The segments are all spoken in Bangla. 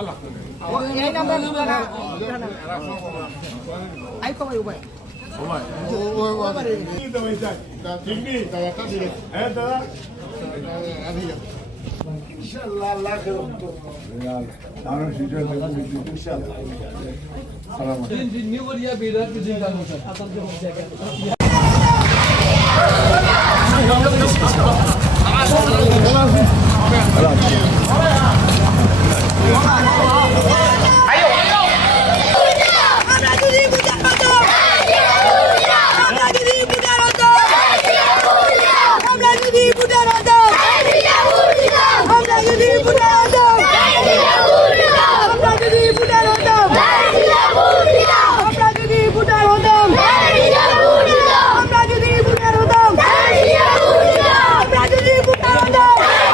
এই নাম্বার আই কমাই উপায় ইনশাআল্লাহ আল্লাহ করুন তো আমরা সিজন ইনশাআল্লাহ সালাম নিউ বড়িয়া বেরা কিছু গান আছে আতর যে জায়গা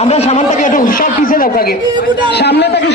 আমরা সামনে থেকে একটু উৎসাহ পিছিয়ে দাও আগে সামনে থেকে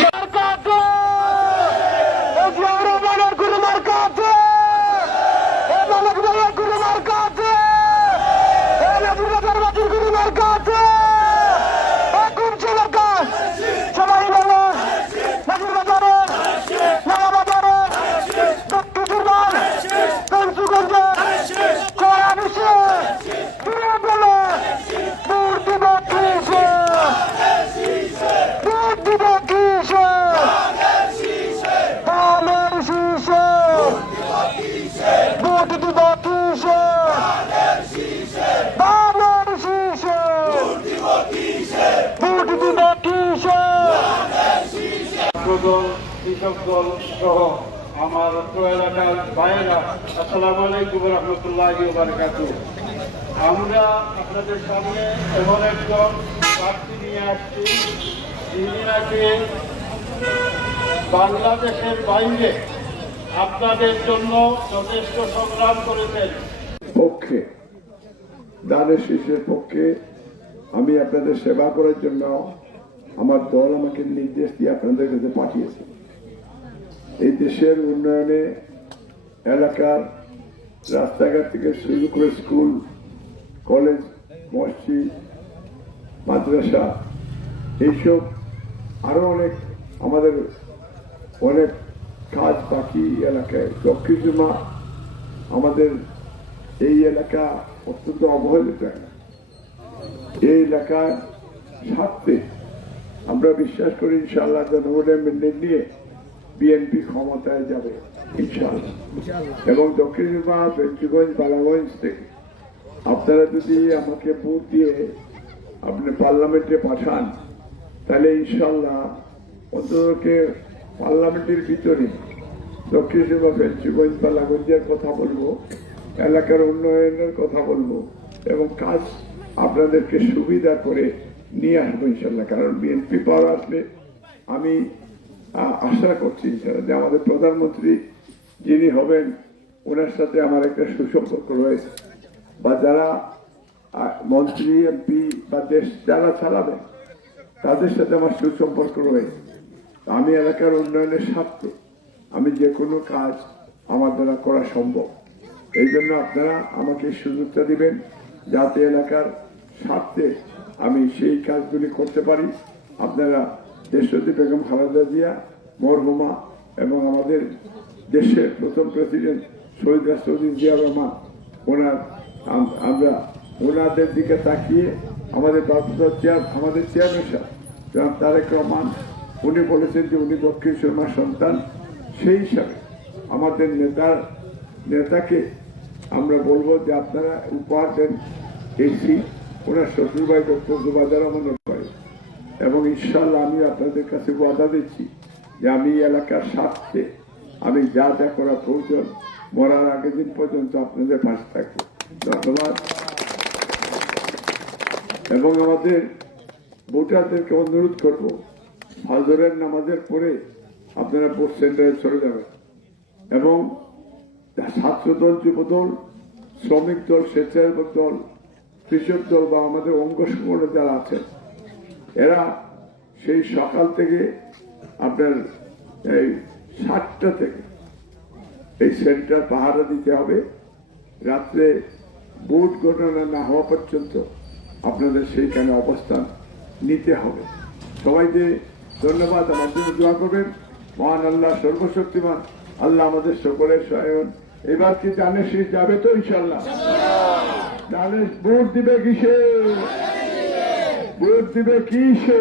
কৃষক দল সহ আমার এলাকার ভাইয়েরা আসসালামু আলাইকুম রহমতুল্লাহি ওয়া বারাকাতুহু। আমরা আপনাদের সামনে এমন একজন প্রার্থী নিয়ে আসছি যিনি নাকি বাংলাদেশের বাইরে আপনাদের জন্য যথেষ্ট সংগ্রাম করেছেন। পক্ষে দানের শীষের পক্ষে আমি আপনাদের সেবা করার জন্য আমার দল আমাকে নির্দেশ দিয়ে আপনাদের কাছে পাঠিয়েছে। এই দেশের উন্নয়নে এলাকার রাস্তাঘাট থেকে শুরু করে স্কুল কলেজ মসজিদ মাদ্রাসা এইসব আরো আমাদের অনেক কাজ বাকি এলাকায় দক্ষিণ জুমা আমাদের এই এলাকা অত্যন্ত অবহেলিত এই এলাকার স্বার্থে আমরা বিশ্বাস করি ইনশাআল্লাহ জনগণের মেনে নিয়ে বিএনপি ক্ষমতায় যাবে ইনশাআল্লাহ। এবং দক্ষিণ জুমা বেঞ্চগঞ্জ বালাগঞ্জ থেকে আপনারা যদি আমাকে ভোট দিয়ে আপনি পার্লামেন্টে পাঠান তাহলে ইনশাআল্লাহ অন্তত পার্লামেন্টের ভিতরে দক্ষিণ জুমা বেঞ্চগঞ্জ বালাগঞ্জের কথা বলবো, এলাকার উন্নয়নের কথা বলবো এবং কাজ আপনাদেরকে সুবিধা করে নিয়ে আসবো ইনশাল্লাহ। কারণ বিএনপি পাওয়ার আসলে আমি আশা করছি ইনশাল্লাহ যে আমাদের প্রধানমন্ত্রী যিনি হবেন ওনার সাথে আমার একটা সুসম্পর্ক রয়েছে, বা যারা মন্ত্রী এমপি বা দেশ যারা চালাবেন তাদের সাথে আমার সুসম্পর্ক রয়েছে। আমি এলাকার উন্নয়নের স্বার্থে আমি যে কোনো কাজ আমার দ্বারা করা সম্ভব। এই জন্য আপনারা আমাকে সুযোগটা দিবেন যাতে এলাকার স্বার্থে আমি সেই কাজগুলি করতে পারি। আপনারা দেশরতী বেগম খালেদা জিয়া মরহুমা এবং আমাদের দেশের প্রথম প্রেসিডেন্ট শহীদ রাষ্ট্রপতি জিয়া রহমান আমরা ওনাদের দিকে তাকিয়ে আমাদের আমাদের চেয়ারম্যান সাহেব তারেক রহমান উনি বলেছেন যে উনি দক্ষিণ সুরমার সন্তান। সেই হিসাবে আমাদের নেতাকে আমরা বলবো যে আপনারা উপহার দেন এই সিট ওনার শ্বশুরভাই ডক্টর জুবাইদার রহমান করে। এবং ইনশাআল্লাহ আমি আপনাদের কাছে ওয়াদা দিচ্ছি যে আমি এলাকার স্বার্থে আমি যা যা করা প্রয়োজন মরার আগের দিন পর্যন্ত আপনাদের পাশে থাকবো। ধন্যবাদ। এবং আমাদের ভোটারদেরকে অনুরোধ করবো ফজরের নামাজের পরে আপনারা ভোট সেন্টারে চলে যাবেন এবং ছাত্রদল যুবদল শ্রমিক দল স্বেচ্ছাসেবক দল কৃষক দল বা আমাদের অঙ্গ সংগঠন যারা আছেন এরা সেই সকাল থেকে আপনার এই 7টা থেকে এই সেন্টার পাহারা দিতে হবে। রাত্রে ভোট গণনা না হওয়া পর্যন্ত আপনাদের সেইখানে অবস্থান নিতে হবে। সবাই যে ধন্যবাদ। আমার জন্য দোয়া করবেন। মহান আল্লাহ সর্বশক্তিমান আল্লাহ আমাদের সকলের সহায়ন। এবার কি জানে শীষ যাবে তো ইনশাল্লাহ? জানে ভোট দিবে কিসে? ভোট দিবে কিসে?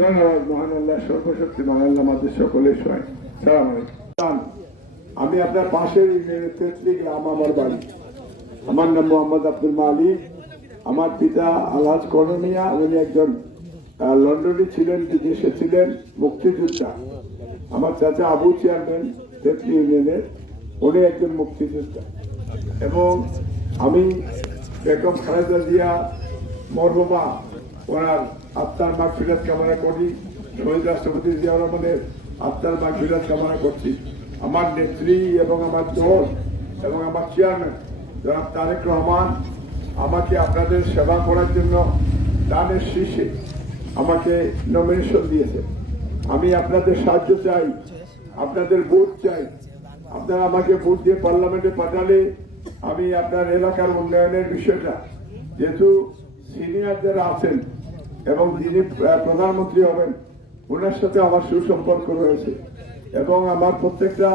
ধন্যবাদ। মহান আল্লাহ সর্বশক্তিমান আল্লাহ আমাদের সকলের সহায়। সালাম আলাইকুম। আমি আপনার পাশের তেতলি গ্রাম আমার বাড়ি। আমার নাম মোহাম্মদ আব্দুল মালিক। আমার পিতা আলহাজ করণিয়া, উনি একজন লন্ডনে ছিলেন, বিদেশে ছিলেন, মুক্তিযোদ্ধা। আমার চাচা আবু চেয়ারম্যান তেতলি ইউনিয়নের, উনি একজন মুক্তিযোদ্ধা। এবং আমি বেগম খালেদা জিয়া মরহুমা ওনার আত্মার মাগফিরাত কামনা করি। শহীদ রাষ্ট্রপতি জিয়া রহমানের আত্মার মাগফিরাত কামনা করছি। আমার নেত্রী এবং আমার দল এবং আমার চেয়ারম্যান জনাব তারেক রহমান আমাকে আপনাদের সেবা করার জন্য দানের শীর্ষে আমাকে নমিনেশন দিয়েছে। আমি আপনাদের সাহায্য চাই, আপনাদের ভোট চাই। আপনারা আমাকে ভোট দিয়ে পার্লামেন্টে পাঠালে আমি আপনার এলাকার উন্নয়নের বিষয়টা, যেহেতু সিনিয়র যারা আছেন এবং যিনি প্রধানমন্ত্রী হবেন ওনার সাথে আমার সুসম্পর্ক রয়েছে এবং আমার প্রত্যেকটা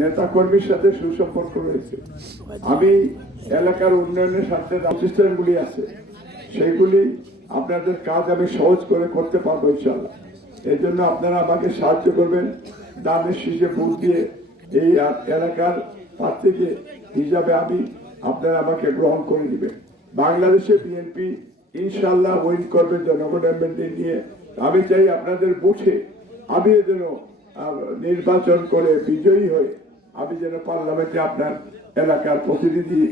নেতা কর্মীর সাথে সুসম্পর্ক রয়েছে। আমি এলাকার উন্নয়নের সাথে প্রতিষ্ঠানগুলি আছে, সেইগুলি আপনাদের কাজ আমি সহজ করে করতে পারবো ইনশাআল্লাহ। এই জন্য আপনারা আমাকে সাহায্য করবেন। দানের শীষে ভোট দিয়ে এই এলাকার প্রার্থীকে হিসাবে আমি আপনারা আমাকে গ্রহণ করে দিবেন। বাংলাদেশে বিএনপি ইনশাআল্লাহ উইন করবে জনগণের ম্যান্ডেট নিয়ে। আমি চাই আপনাদের বুঝে আমি যেন নির্বাচন করে বিজয়ী হয়ে আমি যেন পার্লামেন্টে আপনার এলাকার প্রতিনিধি